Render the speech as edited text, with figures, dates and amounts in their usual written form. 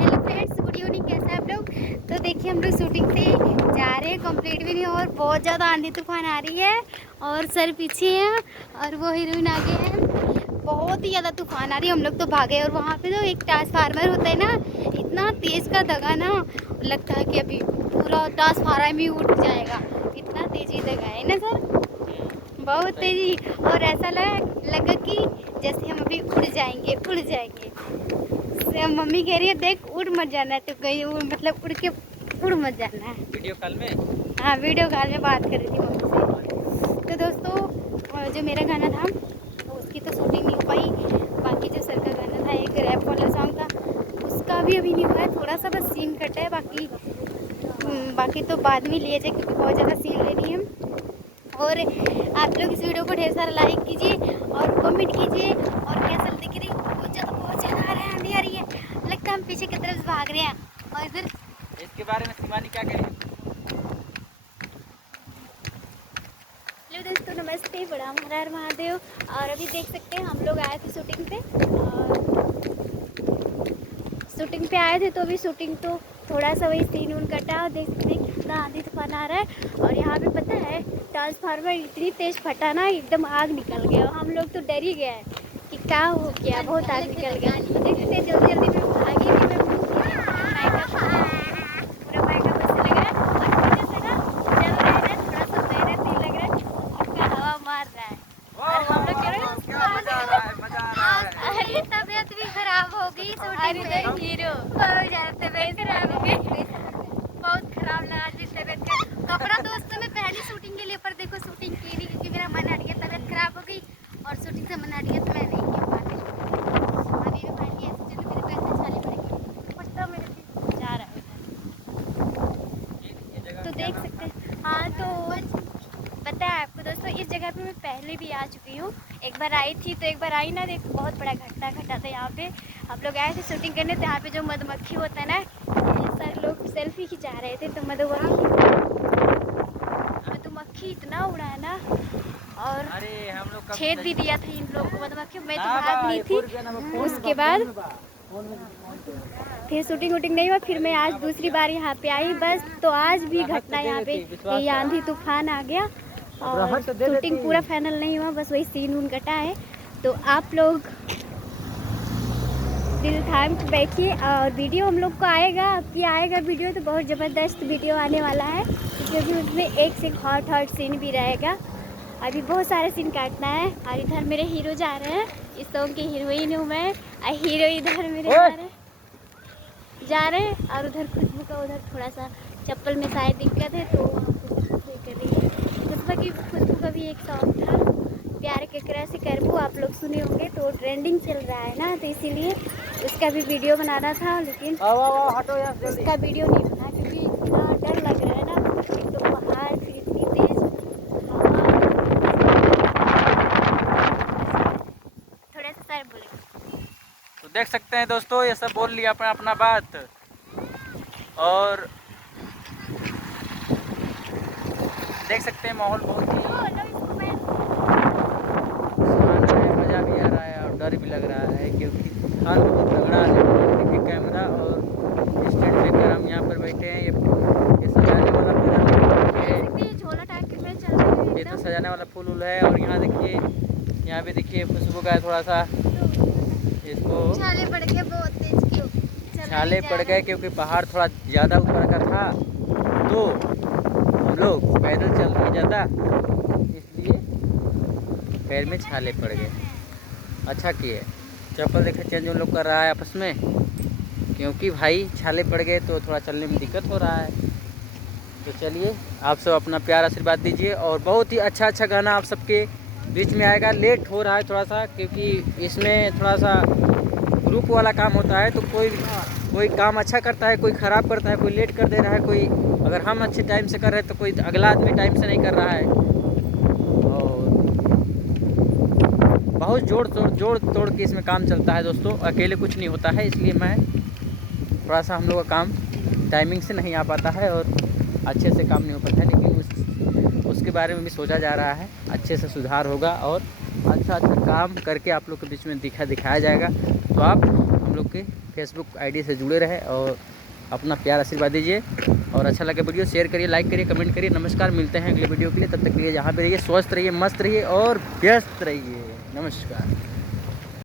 Hello friends, good evening. कैसे हैं आप लोग? तो देखिए हम लोग शूटिंग पे जा रहे हैं, कंप्लीट भी नहीं और बहुत ज़्यादा आंधी तूफान आ रही है और सर पीछे है और वो हीरोइन आगे है। बहुत ही ज़्यादा तूफान आ रही है। हम लोग तो भागे और वहाँ पे तो एक ट्रांसफार्मर होता है ना, इतना तेज़ का दगा ना, लगता है कि अभी पूरा ट्रांसफार्मर भी उठ जाएगा। इतना तेज़ी दगा है ना सर, बहुत तेज़ी। और ऐसा लगा कि जैसे हम अभी उड़ जाएंगे उड़ जाएंगे। मम्मी कह रही है देख उड़ मत जाना है, तो कहीं मतलब उड़ के उड़ मत जाना है। वीडियो कॉल में? हाँ, वीडियो कॉल में बात कर रही थी मम्मी से। तो दोस्तों, जो मेरा गाना था तो उसकी तो शूटिंग नहीं हो पाई। बाकी जो सर का गाना था, एक रैप वाला सॉन्ग था, उसका भी अभी नहीं हुआ है। थोड़ा सा बस सीन कटा है, बाकी तो बाद में लिया जाए क्योंकि बहुत ज़्यादा सीन लेनी है। और आप लोग इस वीडियो को ढेर सारा लाइक कीजिए और कमेंट कीजिए। और कैसा दिख रही, बहुत ज़्यादा आ रहा है, आंधी आ रही है, लगता है हम पीछे की तरफ भाग रहे हैं। और इधर इसके बारे में शिवानी क्या कहेगी? हेलो दोस्तों, नमस्ते, प्रणाम, हर हर महादेव। और अभी देख सकते हैं हम लोग आए थे शूटिंग पे, और शूटिंग पे आए थे तो अभी शूटिंग तो थोड़ा सा वही सीन उन कटा। और देख सकते हैं कितना आंधी तूफान आ रहा है। और यहाँ पे पता है ट्रांसफार्मर इतनी तेज फटा ना, एकदम आग निकल गया। और हम लोग तो डर ही गए कि क्या हो गया, बहुत आग निकल गया। देख सकते हैं जल्दी जल्दी में भागी भी मैं पूरा मायका बसने लगा। और पीछे से ना चल रहा है ना, थोड़ा सा मेहनत नहीं लग रहा है, हल्का हवा मार रहा है। और हम लोग कह रहे हैं मजा आ रहा है। अरे तबीयत भी खराब हो गई शूटिंग में। हीरो बहुत ज़्यादा तबीयत खराब हो गई, बहुत खराब लगा आज भी तबीयत का। कपड़ा तो उस समय पहली शूटिंग के लिए, पर देखो शूटिंग की नहीं क्योंकि मेरा मन हट गया, तबीयत खराब हो गई और शूटिंग से मन हट गया तो मैं नहीं की पाती शूटिंग। अभी भी फाइनली ऐसे चलो मेरे पैर में छाले पड़ेंगे, कुछ तो मेरे भी जा रहा है ये जगह तो क्या देख नाम सकते था? हैं। हाँ, तो पता है आपको दोस्तों, इस जगह पे मैं पहले भी आ चुकी हूँ। एक बार आई थी, तो एक बार आई ना, देख बहुत बड़ा घटना घटा था यहाँ पे। हम लोग आए थे शूटिंग करने, तो यहाँ पे जो मधुमक्खी होता है ना, ये सारे लोग सेल्फी खिंचा रहे थे, तो मधुमक्खी इतना उड़ा है ना, और अरे हम लोग छेद भी दिया था इन लोगों को मधुमक्खी। मैं तो हाँ भाग ली थी। उसके बाद फिर शूटिंग वूटिंग नहीं हुआ। फिर मैं आज दूसरी बार यहाँ पे आई बस, तो आज भी घटना यहाँ पे, ये आंधी तूफान आ गया और शूटिंग पूरा फाइनल नहीं हुआ, बस वही सीन उन कटा है। तो आप लोग दिल थाम के बैठिए और वीडियो हम लोग को आएगा, आपकी आएगा वीडियो तो बहुत ज़बरदस्त वीडियो आने वाला है, क्योंकि उसमें एक से हॉट हॉट सीन भी रहेगा। अभी बहुत सारे सीन काटना है। और इधर मेरे हीरो जा रहे हैं, इस सॉन्ग की हीरोइन हूँ मैं, और हीरो इधर मेरे जा रहे हैं। और उधर खुशबू का उधर थोड़ा सा चप्पल में शायद दिक्कत है, तो खुशबू कर रही है। खुशबू का भी एक सॉन्ग था, प्यार केकरा से करबू, आप लोग सुने होंगे, तो ट्रेंडिंग चल रहा है ना, तो इसीलिए उसका भी वीडियो बनाना था, लेकिन उसका वीडियो नहीं बना क्योंकि इतना डर लग रहा है ना, एक तो पहाड़, फिर इतनी तेज हवा। थोड़ा सा सर बोले। तो देख सकते हैं दोस्तों, ये सब बोल लिया अपना अपना बात। और देख सकते हैं माहौल बहुत ही सुहाना है, मज़ा भी आ रहा है और डर भी लग रहा है क्योंकि हाल बहुत तगड़ा है। देखिए कैमरा और स्टैंड लेकर हम यहाँ पर बैठे हैं। ये सजाने वाला ये तो सजाने वाला फूल उल है। और यहाँ देखिए, यहाँ पे देखिए खुशबू का है थोड़ा सा, इसको छाले पड़ गए बहुत तेज, क्यों छाले पड़ गए क्योंकि पहाड़ थोड़ा ज़्यादा ऊपर का था, तो हम लोग पैदल चल नहीं जाता, इसलिए पैर में छाले पड़ गए। अच्छा किए, चप्पल देखा चेंज उन लोग कर रहा है आपस में, क्योंकि भाई छाले पड़ गए तो थोड़ा चलने में दिक्कत हो रहा है। तो चलिए, आप सब अपना प्यार आशीर्वाद दीजिए। और बहुत ही अच्छा अच्छा गाना आप सबके बीच में आएगा। लेट हो रहा है थोड़ा सा क्योंकि इसमें थोड़ा सा ग्रुप वाला काम होता है, तो कोई काम अच्छा करता है, कोई ख़राब करता है, कोई लेट कर दे रहा है, कोई अगर हम अच्छे टाइम से कर रहे हैं तो कोई अगला आदमी टाइम से नहीं कर रहा है। और बहुत जोड़ तोड़ के इसमें काम चलता है दोस्तों, अकेले कुछ नहीं होता है, इसलिए मैं थोड़ा सा हम लोग का काम टाइमिंग से नहीं आ पाता है और अच्छे से काम नहीं हो पाता है, लेकिन उसके बारे में भी सोचा जा रहा है, अच्छे से सुधार होगा और अच्छा अच्छा काम करके आप लोग के बीच में दिखाया जाएगा। तो आप हम लोग के फेसबुक आईडी से जुड़े रहे और अपना प्यार आशीर्वाद दीजिए। और अच्छा लगे वीडियो शेयर करिए, लाइक करिए, कमेंट करिए। नमस्कार, मिलते हैं अगले वीडियो के लिए। तब तक के लिए जहाँ पे रहिए स्वस्थ रहिए, मस्त रहिए और व्यस्त रहिए। नमस्कार।